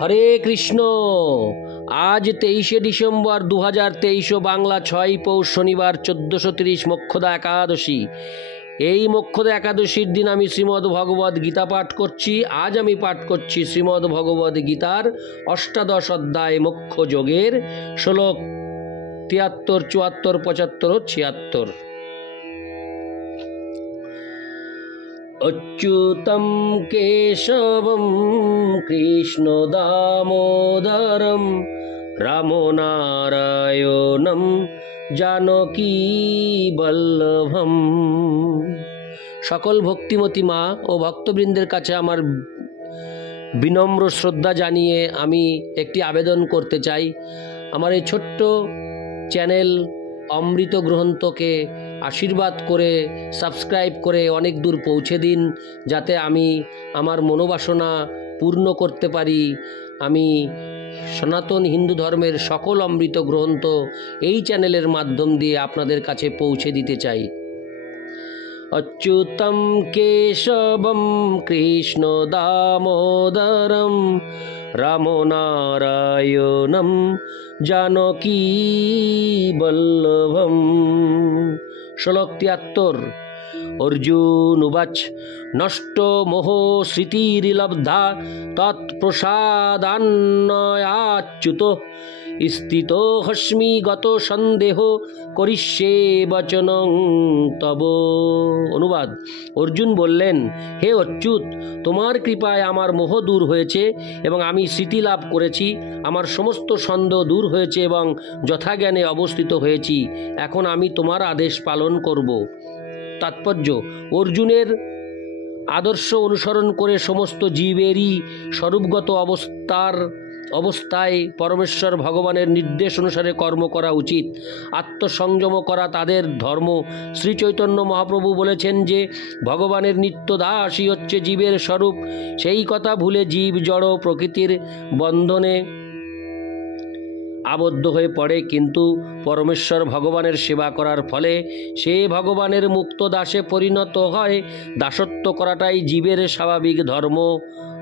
হরে কৃষ্ণ। আজ 23শে ডিসেম্বর 2023 বাংলা 6 পৌষ শনিবার 1430 মোক্ষদা একাদশী। এই মোক্ষদা একাদশীর দিন আমি শ্রীমদ্ ভগবদ গীতা পাঠ করছি। আজ আমি পাঠ করছি শ্রীমদ্ ভগবদ গীতার অষ্টাদশ অধ্যায় মোক্ষ যোগের শ্লোক 73, 74, 75 ও 76। অচ্যুতম কেশবম কৃষ্ণ দামোদরম রামনারায়ণম জানকী বল্লভম। সকল ভক্তিমতী মা ও ভক্তবৃন্দের কাছে আমার বিনম্র শ্রদ্ধা জানিয়ে আমি একটি আবেদন করতে চাই। আমার এই ছোট্ট চ্যানেল অমৃত গ্রন্থকে আশীর্বাদ করে সাবস্ক্রাইব করে অনেক দূর পৌঁছে দিন, যাতে আমি আমার মনোবাসনা পূর্ণ করতে পারি। আমি সনাতন হিন্দু ধর্মের সকল অমৃত গ্রন্থ এই চ্যানেলের মাধ্যম দিয়ে আপনাদের কাছে পৌঁছে দিতে চাই। অচ্যুতম কেশবম কৃষ্ণ দামোদরম রামনারায়ণম জানকী বল্লভম। শ্লোক 73। অর্জুন উবাচ নষ্ট মোহ স্মৃতির্লব্ধা তৎপ্রসাদান্নয়াচ্যুত স্থিত হস্মি গত সন্দেহ করিষ্যে বচনং তব। অনুবাদ: অর্জুন বললেন, হে অচ্যুত, তোমার কৃপায় আমার মোহ দূর হয়েছে এবং আমি স্মৃতি লাভ করেছি। আমার সমস্ত সন্দেহ দূর হয়েছে এবং যথাজ্ঞানে অবস্থিত হয়েছি। এখন আমি তোমার আদেশ পালন করব। তাৎপর্য: অর্জুনের আদর্শ অনুসরণ করে সমস্ত জীবেরই স্বরূপগত অবস্থায় পরমেশ্বর ভগবানের নির্দেশ অনুসারে কর্ম করা উচিত। আত্মসংযম করা তাদের ধর্ম। শ্রী চৈতন্য মহাপ্রভু বলেছেন যে ভগবানের নিত্য দাসই হচ্ছে জীবের স্বরূপ। সেই কথা ভুলে জীব জড় প্রকৃতির বন্ধনে আবদ্ধ হয়ে পড়ে, কিন্তু পরমেশ্বর ভগবানের সেবা করার ফলে সে ভগবানের মুক্ত দাসে পরিণত হয়। দাসত্ব করাটাই জীবের স্বাভাবিক ধর্ম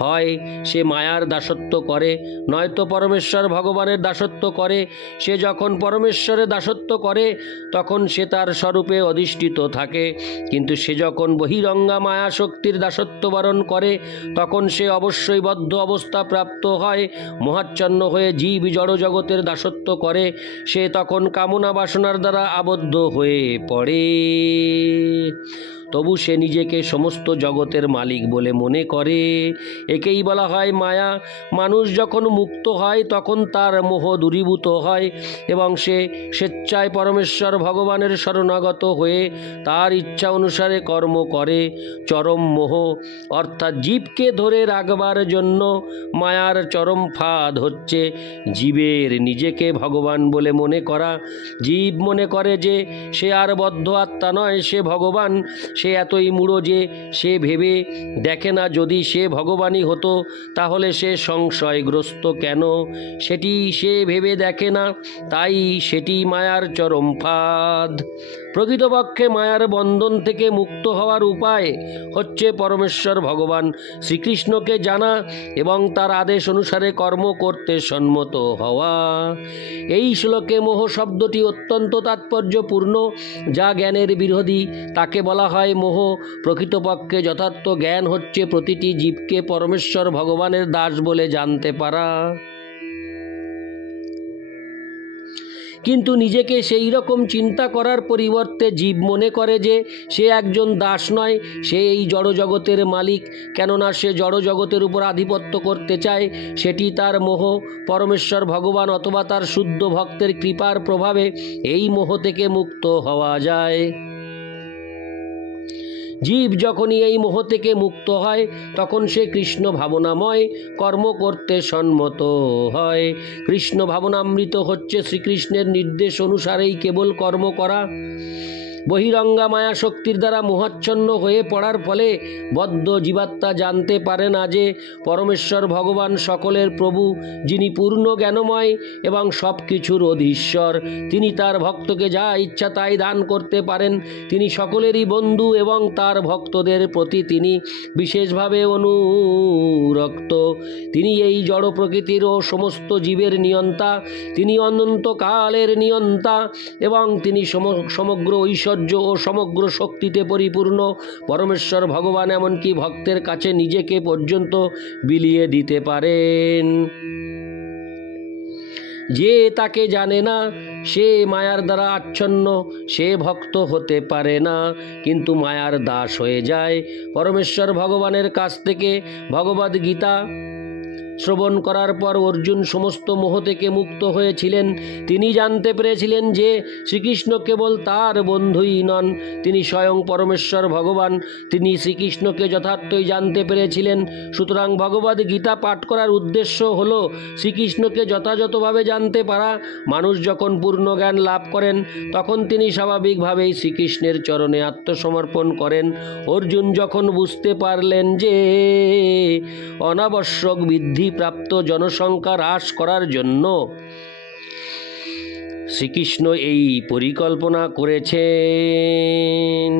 হয়। সে মায়ার দাসত্ব করে, নয়তো পরমেশ্বর ভগবানের দাসত্ব করে। সে যখন পরমেশ্বরের দাসত্ব করে তখন সে তার স্বরূপে অধিষ্ঠিত থাকে, কিন্তু সে যখন বহিরঙ্গা মায়া শক্তির দাসত্ব বরণ করে তখন সে অবশ্যই বদ্ধ অবস্থা প্রাপ্ত হয়। মোহাচ্ছন্ন হয়ে জীব জড় জগতের দাসত্ব করে। সে তখন কামনা বাসনার দ্বারা আবদ্ধ হয়ে পড়ে। তবু সে নিজেকে সমস্ত জগতের মালিক বলে মনে করে। একেই বলা হয় মায়া। মানুষ যখন মুক্ত হয় তখন তার মোহ দূরীভূত হয় এবং সে স্বেচ্ছায় পরমেশ্বর ভগবানের শরণাগত হয়ে তার ইচ্ছা অনুসারে কর্ম করে। চরম মোহ অর্থাৎ জীবকে ধরে রাখবার জন্য মায়ার চরম ফাঁদ হচ্ছে জীবের নিজেকে ভগবান বলে মনে করা। জীব মনে করে যে সে আর বদ্ধ আত্মা নয়, সে ভগবান। সে এতই মূঢ় যে সে ভেবে দেখে না যদি সে ভগবানই হতো তাহলে সে সংশয়গ্রস্ত কেন। সেটি সে ভেবে দেখে না, তাই সেটি মায়ার চরম ফাঁদ। প্রকৃতপক্ষে মায়ার বন্ধন থেকে মুক্ত হওয়ার উপায় হচ্ছে পরমেশ্বর ভগবান শ্রীকৃষ্ণকে জানা এবং তার আদেশ অনুসারে কর্ম করতে সম্মত হওয়া। এই শ্লোকে মোহ শব্দটি অত্যন্ত তাৎপর্যপূর্ণ, যা জ্ঞানের বিরোধী। তাকে বলা হয় মোহ। প্রকৃতপক্ষে যথার্থ জ্ঞান হচ্ছে প্রতিটি জীবকে পরমেশ্বর ভগবানের দাস বলে জানতে পারা। কিন্তু নিজেকে সেই রকম চিন্তা করার পরিবর্তে জীব মনে করে যে সে একজন দাস নয়, সে এই জড়জগতের মালিক। কেননা সে জড়জগতের উপর আধিপত্য করতে চায়। সেটি তার মোহ। পরমেশ্বর ভগবান অথবা তার শুদ্ধ ভক্তের কৃপার প্রভাবে এই মোহ থেকে মুক্ত হওয়া যায়। জীব যখনই এই মোহ থেকে মুক্ত হয় তখন সে কৃষ্ণ ভাবনাময় কর্ম করতে সম্মত হয়। কৃষ্ণ ভাবনামৃত হচ্ছে শ্রীকৃষ্ণের নির্দেশ অনুসারেই কেবল কর্ম করা। বহিরঙ্গা মায়া শক্তির দ্বারা মোহাচ্ছন্ন হয়ে পড়ার ফলে বদ্ধ জীবাত্মা জানতে পারে না যে পরমেশ্বর ভগবান সকলের প্রভু, যিনি পূর্ণ জ্ঞানময় এবং সব কিছুর অধীশ্বর। তিনি তার ভক্তকে যা ইচ্ছা তাই দান করতে পারেন। তিনি সকলেরই বন্ধু এবং তার ভক্তদের প্রতি তিনি বিশেষভাবে অনুরক্ত। তিনি এই জড় প্রকৃতির ও সমস্ত জীবের নিয়ন্তা। তিনি অনন্তকালের নিয়ন্তা এবং তিনি সমগ্র ঐশ্বর্য ও সমগ্র শক্তিতে পরিপূর্ণ। পরমেশ্বর ভগবান এমনকি ভক্তের কাছে নিজেকে পর্যন্ত বিলিয়ে দিতে পারেন। যে তাকে জানে না সে মায়ার দ্বারা আচ্ছন্ন, সে ভক্ত হতে পারে না, কিন্তু মায়ার দাস হয়ে যায়। পরমেশ্বর ভগবানের কাছ থেকে ভগবদ্ গীতা শ্রবণ করার পর অর্জুন সমস্ত মোহ থেকে মুক্ত হয়েছিলেন। তিনি জানতে পেরেছিলেন যে শ্রীকৃষ্ণ কেবল তার বন্ধুই নন, তিনি স্বয়ং পরমেশ্বর ভগবান। তিনি শ্রীকৃষ্ণকে যথার্থই জানতে পেরেছিলেন। সুতরাং ভগবদ্ গীতা পাঠ করার উদ্দেশ্য হল শ্রীকৃষ্ণকে যথাযথভাবে জানতে পারা। মানুষ যখন পূর্ণ জ্ঞান লাভ করেন তখন তিনি স্বাভাবিকভাবেই শ্রীকৃষ্ণের চরণে আত্মসমর্পণ করেন। অর্জুন যখন বুঝতে পারলেন যে অনাবশ্যক বৃদ্ধিপ্রাপ্ত জনসংখ্যা হ্রাস করার জন্য শ্রীকৃষ্ণ এই পরিকল্পনা করেছেন,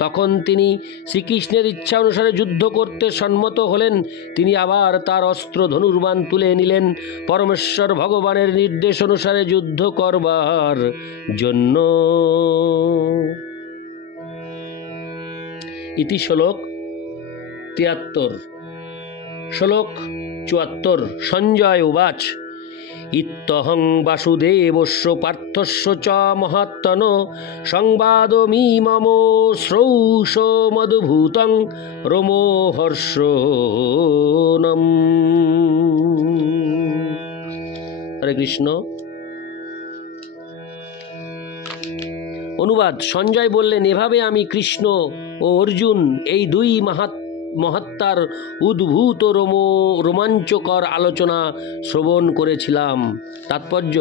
তখন তিনি শ্রীকৃষ্ণের ইচ্ছা অনুসারে যুদ্ধ করতে সম্মত হলেন। তিনি আবার তার অস্ত্র ধনুর্বাণ তুলে নিলেন পরমেশ্বর ভগবানের নির্দেশ অনুসারে যুদ্ধ করবার জন্য। ইতি শ্লোক ৭৩। শ্লোক ৭৪। সঞ্জয় উবাচ ইত্যহং বাসুদেবস্য পার্থস্য চ মহাত্তন সংবাদমিমম শ্রৌষমদ্ভুতং রোমহর্ষণম। হরে কৃষ্ণ। অনুবাদ। সঞ্জয় বললেন, এভাবে আমি কৃষ্ণ ও অর্জুন এই দুই মহাত্মার উদ্ভূত রোমাঞ্চকর আলোচনা শ্রবণ করেছিলাম। তাৎপর্য: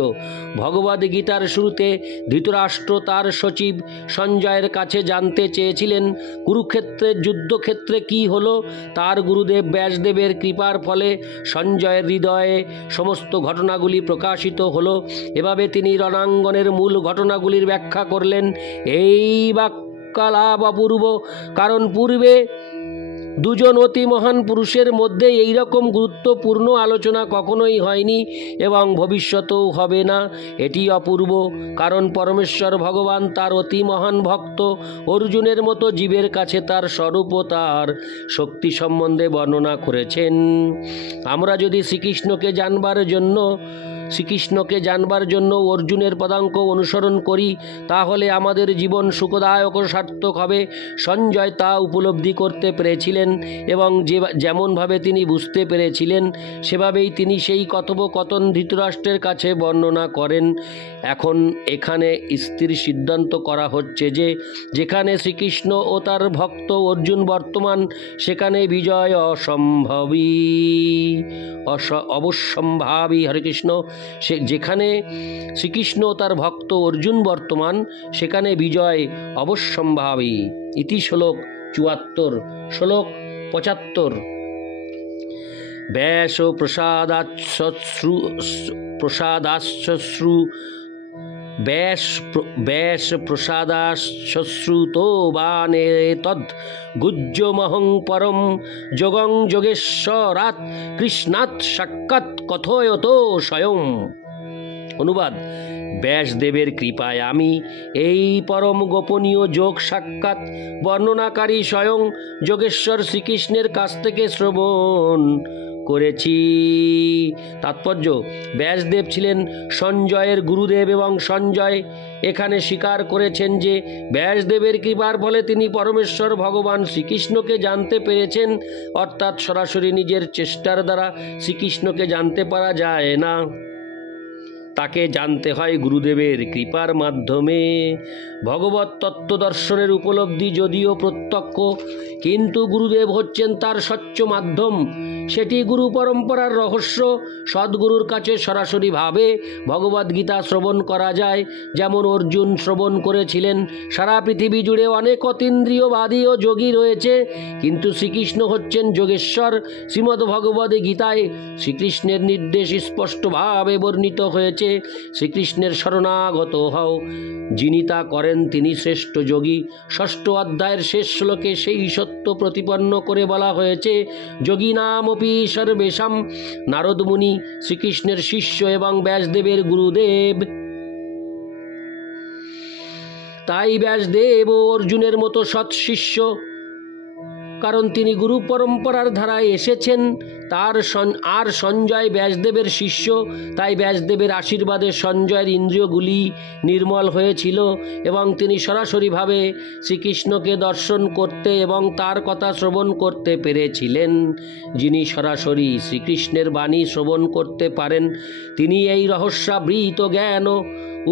ভগবদ্ গীতার শুরুতে ধৃতরাষ্ট্র তার সচিব সঞ্জয়ের কাছে জানতে চেয়েছিলেন কুরুক্ষেত্রের যুদ্ধক্ষেত্রে কি হলো। তার গুরুদেব ব্যাসদেবের কৃপার ফলে সঞ্জয়ের হৃদয়ে সমস্ত ঘটনাগুলি প্রকাশিত হলো। এভাবে তিনি রণাঙ্গনের মূল ঘটনাগুলির ব্যাখ্যা করলেন। এই বাক্যালাপ অপূর্ব, কারণ পূর্বে দুজন অতি মহান পুরুষের মধ্যে এই রকম গুরুত্বপূর্ণ আলোচনা কখনোই হয়নি এবং ভবিষ্যতেও হবে না। এটি অপূর্ব কারণ পরমেশ্বর ভগবান তার অতি মহান ভক্ত অর্জুনের মতো জীবের কাছে তার স্বরূপ ও তার শক্তি সম্বন্ধে বর্ণনা করেছেন। আমরা যদি শ্রীকৃষ্ণকে জানবার জন্য অর্জুনের পদাঙ্ক অনুসরণ করি, তাহলে আমাদের জীবন সুখদায়ক ও সার্থক হবে। সঞ্জয় তা উপলব্ধি করতে পেরেছিলেন এবং যেমনভাবে তিনি বুঝতে পেরেছিলেন সেভাবেই তিনি সেই কথোপকথন ধৃতরাষ্ট্রের কাছে বর্ণনা করেন। এখন এখানে স্থির সিদ্ধান্ত করা হচ্ছে যে যেখানে শ্রীকৃষ্ণ ও তার ভক্ত অর্জুন বর্তমান, সেখানে বিজয় অবশ্যম্ভাবী। হরে কৃষ্ণ। যেখানে শ্রীকৃষ্ণ ও তার ভক্ত অর্জুন বর্তমান, সেখানে বিজয় অবশ্যম্ভাবী। ইতি শ্লোক ৭৪। শ্লোক ৭৫। ব্যাস প্রসাদাশ্রুতো বানে তদ গুজ্জমহং পরম যোগং যোগেশ্বরাৎ কৃষ্ণাৎ সাক্ষাৎ কথয়ত স্বয়ং। অনুবাদ। ব্যাসদেবের কৃপায় আমি এই পরম গোপনীয় যোগ সাক্ষাৎ বর্ণনাকারী স্বয়ং যোগেশ্বর শ্রীকৃষ্ণের কাছ থেকে শ্রবণ করেছি। তাৎপর্য: ব্যাসদেব ছিলেন সঞ্জয়ের গুরুদেব এবং সঞ্জয় এখানে স্বীকার করেছেন যে ব্যাসদেবের কৃপার ফলে তিনি পরমেশ্বর ভগবান শ্রীকৃষ্ণকে জানতে পেরেছেন। অর্থাৎ সরাসরি নিজের চেষ্টার দ্বারা শ্রীকৃষ্ণকে জানতে পারা যায় না, তাকে জানতে হয় গুরুদেবের কৃপার মাধ্যমে। ভগবত তত্ত্ব দর্শনের উপলব্ধি যদিও প্রত্যক্ষ, কিন্তু গুরুদেব হচ্ছেন তার স্বচ্ছ মাধ্যম। সেটি গুরু পরম্পরার রহস্য। সদ্গুরুর কাছে সরাসরিভাবে ভগবদ্গীতা শ্রবণ করা যায়, যেমন অর্জুন শ্রবণ করেছিলেন। সারা পৃথিবী জুড়ে অনেক অতীন্দ্রিয়বাদী ও যোগী রয়েছে, কিন্তু শ্রীকৃষ্ণ হচ্ছেন যোগেশ্বর। শ্রীমদ্ ভগবদ গীতায় শ্রীকৃষ্ণের নির্দেশ স্পষ্টভাবে বর্ণিত হয়েছে, শ্রীকৃষ্ণের শরণাগত হও, যিনি তা করেন তিনি শ্রেষ্ঠ যোগী। ষষ্ঠ অধ্যায়ের শেষ শ্লোকে সেই সত্য প্রতিপন্ন করে বলা হয়েছে, যোগী নামপি সর্বেষাম। নারদ মুনি শ্রীকৃষ্ণের শিষ্য এবং ব্যাসদেবের গুরুদেব। তাই ব্যাসদেব ও অর্জুনের মতো সৎ শিষ্য, কারণ তিনি গুরু পরম্পরার ধারায় এসেছেন। আর সঞ্জয় ব্যাসদেবের শিষ্য, তাই ব্যাসদেবের আশীর্বাদে সঞ্জয়ের ইন্দ্রিয়গুলি নির্মল হয়েছিল এবং তিনি সরাসরিভাবে শ্রীকৃষ্ণকে দর্শন করতে এবং তার কথা শ্রবণ করতে পেরেছিলেন। যিনি সরাসরি শ্রীকৃষ্ণের বাণী শ্রবণ করতে পারেন, তিনি এই রহস্যাবৃত জ্ঞান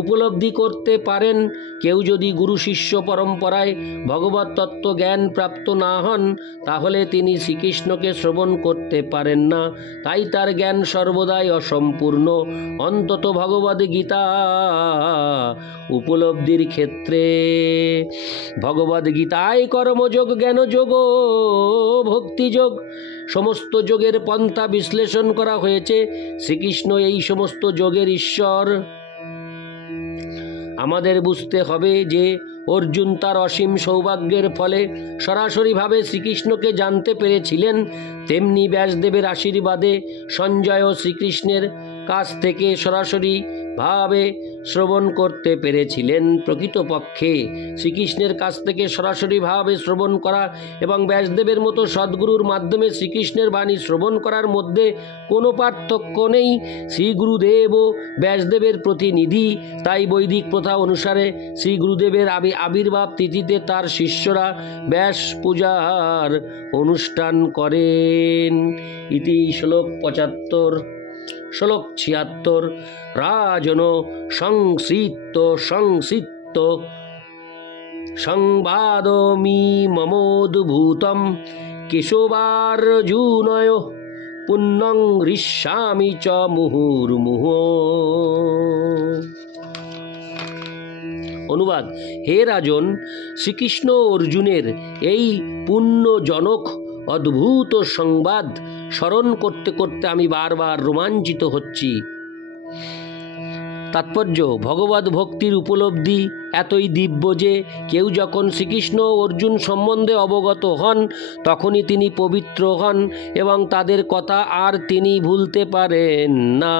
উপলব্ধি করতে পারেন। কেউ যদি গুরু শিষ্য পরম্পরায় ভগবত তত্ত্ব জ্ঞান প্রাপ্ত না হন, তাহলে তিনি শ্রীকৃষ্ণকে শ্রবণ করতে পারেন না। তাই তার জ্ঞান সর্বদাই অসম্পূর্ণ, অন্তত ভগবদ গীতা উপলব্ধির ক্ষেত্রে। ভগবদ গীতায় কর্মযোগ, জ্ঞানযোগ ও ভক্তিযোগ সমস্ত যোগের পন্থা বিশ্লেষণ করা হয়েছে। শ্রীকৃষ্ণ এই সমস্ত যোগের ঈশ্বর। আমাদের বুঝতে হবে যে অর্জুন তার অসীম সৌভাগ্যের ফলে সরাসরিভাবে শ্রীকৃষ্ণকে জানতে পেরেছিলেন, তেমনি ব্যাসদেবের আশীর্বাদে সঞ্জয়ও শ্রীকৃষ্ণের কাছ থেকে সরাসরিভাবে শ্রবণ করতে পেরেছিলেন। প্রকৃতপক্ষে শ্রীকৃষ্ণের কাছ থেকে সরাসরিভাবে শ্রবণ করা এবং ব্যাসদেবের মতো সদ্গুরুর মাধ্যমে শ্রীকৃষ্ণের বাণী শ্রবণ করার মধ্যে কোনো পার্থক্য নেই। শ্রী গুরুদেব ও ব্যাসদেবের প্রতিনিধি, তাই বৈদিক প্রথা অনুসারে শ্রী গুরুদেবের আবির্ভাব তিথিতে তার শিষ্যরা ব্যাস পূজার অনুষ্ঠান করেন। ইতি শ্লোক 75। শ্লোক 76। রাজন সংসিত সংবাদমি মমোদ্ভূতম কেশবার্জুনয় পুণ্যং হৃষ্যামি চ মুহুর্মুহুঃ। অনুবাদ: হে রাজন, শ্রীকৃষ্ণ অর্জুনের এই পুণ্যজনক অদ্ভুত সংবাদ স্মরণ করতে করতে আমি বারবার রোমাঞ্চিত হচ্ছি। তাৎপর্য: ভগবদ ভক্তির উপলব্ধি এতই দিব্য যে কেউ যখন শ্রীকৃষ্ণ অর্জুন সম্বন্ধে অবগত হন, তখনই তিনি পবিত্র হন এবং তাদের কথা আর তিনি ভুলতে পারেন না।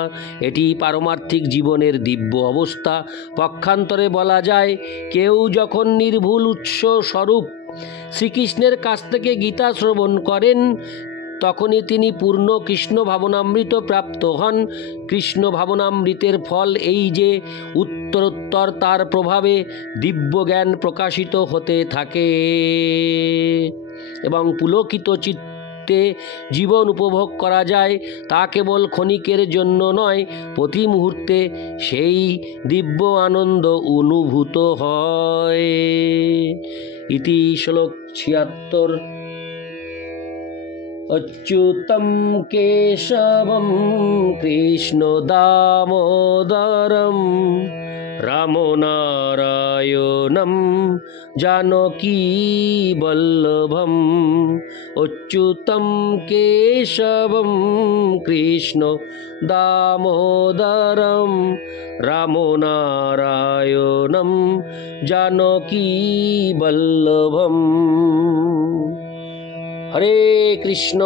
এটি পারমার্থিক জীবনের দিব্য অবস্থা। পক্ষান্তরে বলা যায়, কেউ যখন নির্ভুল উৎস স্বরূপ শ্রীকৃষ্ণের কাছ থেকে গীতা শ্রবণ করেন, তখনই তিনি পূর্ণ কৃষ্ণ ভাবনামৃত প্রাপ্ত হন। কৃষ্ণ ভাবনামৃতের ফল এই যে উত্তরোত্তর তার প্রভাবে দিব্য জ্ঞান প্রকাশিত হতে থাকে এবং পুলকিত চিত্তে জীবন উপভোগ করা যায়। তা কেবল ক্ষণিকের জন্য নয়, প্রতি মুহূর্তে সেই দিব্য আনন্দ অনুভূত হয়। ইতি শ্লোক 76। অচ্যুতম কেশবম কৃষ্ণ দামোদরম রামনারায়ণম জানকী বল্লভম। অচ্যুতম কেশবম কৃষ্ণ দামোদরম রামনারায়ণম জানকী বল্লভম। হরে কৃষ্ণ।